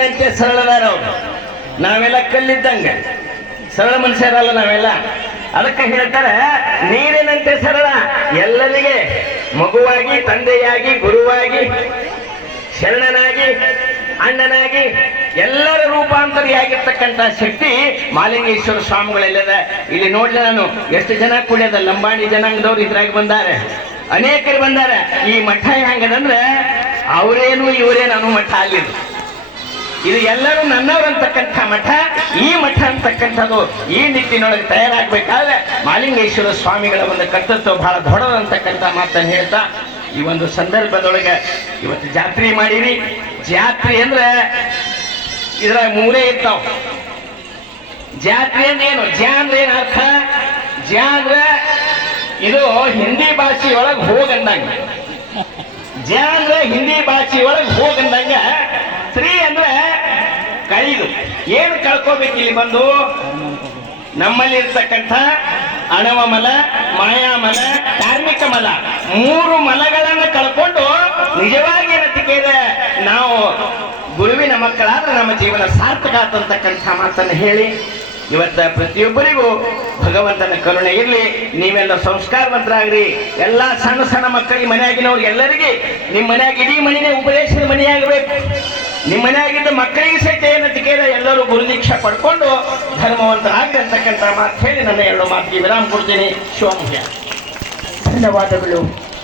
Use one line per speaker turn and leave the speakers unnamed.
ನೀರಿನಂತೆ ಸರಳದಾರ ನಾವೆಲ್ಲ ಕಲ್ಲಿದ್ದಂಗ. ಸರಳ ಮನುಷ್ಯರಲ್ಲ ನಾವೆಲ್ಲ. ಅದಕ್ಕೆ ಹೇಳ್ತಾರೆ, ನೀರಿನಂತೆ ಸರಳ. ಎಲ್ಲರಿಗೆ ಮಗುವಾಗಿ, ತಂದೆಯಾಗಿ, ಗುರುವಾಗಿ, ಶರಣನಾಗಿ, ಅಣ್ಣನಾಗಿ, ಎಲ್ಲರ ರೂಪಾಂತರಿಯಾಗಿರ್ತಕ್ಕಂಥ ಶಕ್ತಿ ಮಾಲಿಂಗೇಶ್ವರ ಸ್ವಾಮಿಗಳೆಲ್ಲದ. ಇಲ್ಲಿ ನೋಡ್ಲಿ ನಾನು, ಎಷ್ಟು ಜನ ಕುಡಿಯೋದ? ಲಂಬಾಣಿ ಜನಾಂಗದವ್ರು ಇದ್ರಾಗ ಬಂದಾರೆ. ಅನೇಕರು ಬಂದಾರೆ. ಈ ಮಠ ಹೆಂಗದಂದ್ರೆ, ಅವರೇನು ಇವರೇನು ಮಠ ಅಲ್ಲಿದು ಇದು ಎಲ್ಲರೂ ನನ್ನವರು ಅಂತಕ್ಕಂಥ ಮಠ, ಈ ಮಠ ಅಂತಕ್ಕಂಥದ್ದು ಈ ನಿಟ್ಟಿನೊಳಗೆ ತಯಾರಾಗಬೇಕಾದ್ರೆ ಮಾಲಿಂಗೇಶ್ವರ ಸ್ವಾಮಿಗಳ ಒಂದು ಕರ್ತೃತ್ವ ಬಹಳ ದೊಡ್ಡದಂತಕ್ಕಂಥ ಮಾತನ್ನು ಹೇಳ್ತಾ ಈ ಒಂದು ಸಂದರ್ಭದೊಳಗೆ ಇವತ್ತು ಜಾತ್ರೆ ಮಾಡಿರಿ. ಜಾತ್ರೆ ಅಂದ್ರೆ ಇದರ ಮೂರೇ ಇರ್ತಾವ. ಜಾತ್ರೆ ಅಂದ್ರೆ ಏನು ಜ್ಯಾ ಅಂದ್ರೆ ಏನು ಅರ್ಥ? ಜ್ಯಾ ಅಂದ್ರೆ ಇದು ಹಿಂದಿ ಭಾಷೆಯೊಳಗೆ ಹೋಗಂದಂಗ. ಜ ಅಂದ್ರೆ ಹಿಂದಿ ಭಾಷೆಯೊಳಗೆ ಹೋಗಂದಂಗ ಏನು ಕಳ್ಕೋಬೇಕು ಇಲ್ಲಿ ಬಂದು? ನಮ್ಮಲ್ಲಿ ಇರ್ತಕ್ಕಂಥ ಅಣವ ಮಲ ಮಾಯಾಮಲ ಕಾರ್ಮಿಕ ಮಲ. ಮೂರು ಮಲಗಳನ್ನು ಕಳ್ಕೊಂಡು ನಿಜವಾಗಿ ಇದೆ? ನಾವು ಗುರುವಿನ ಮಕ್ಕಳಾದ್ರೆ ನಮ್ಮ ಜೀವನ ಸಾರ್ಥಕ ಆತಂತಕ್ಕಂಥ ಮಾತನ್ನು ಹೇಳಿ, ಇವತ್ತ ಪ್ರತಿಯೊಬ್ಬರಿಗೂ ಭಗವಂತನ ಕರುಣೆ ಇರಲಿ. ನೀವೆಲ್ಲ ಸಂಸ್ಕಾರವಂತರಾಗ್ರಿ ಎಲ್ಲಾ ಸಣ್ಣ ಸಣ್ಣ ಮಕ್ಕಳಿಗೆ ಮನೆಯಾಗಿನವ್ರಿಗೆ ಎಲ್ಲರಿಗೆ ನಿಮ್ಮ ಮನೆಯಾಗಿ ಇಡೀ ಮನೆಯೇ ಉಪದೇಶದ ಮನೆಯಾಗಬೇಕು. ನಿಮ್ಮ ಮನೆಯಾಗಿದ್ದ ಮಕ್ಕಳಿಗೆ ಸಹಿತ ಏನಂತ ಕೇಳಿದ ಎಲ್ಲರೂ ಗುರುದೀಕ್ಷೆ ಪಡ್ಕೊಂಡು ಧರ್ಮವಂತರಾಗಿ ಅಂತಕ್ಕಂಥ ಮಾತು ಹೇಳಿ ನನ್ನ ಎರಡು ಮಾತಿಗೆ ವಿರಾಮ ಕೊಡ್ತೀನಿ. ಶಿವಮೊಗ್ಗ.
ಧನ್ಯವಾದಗಳು.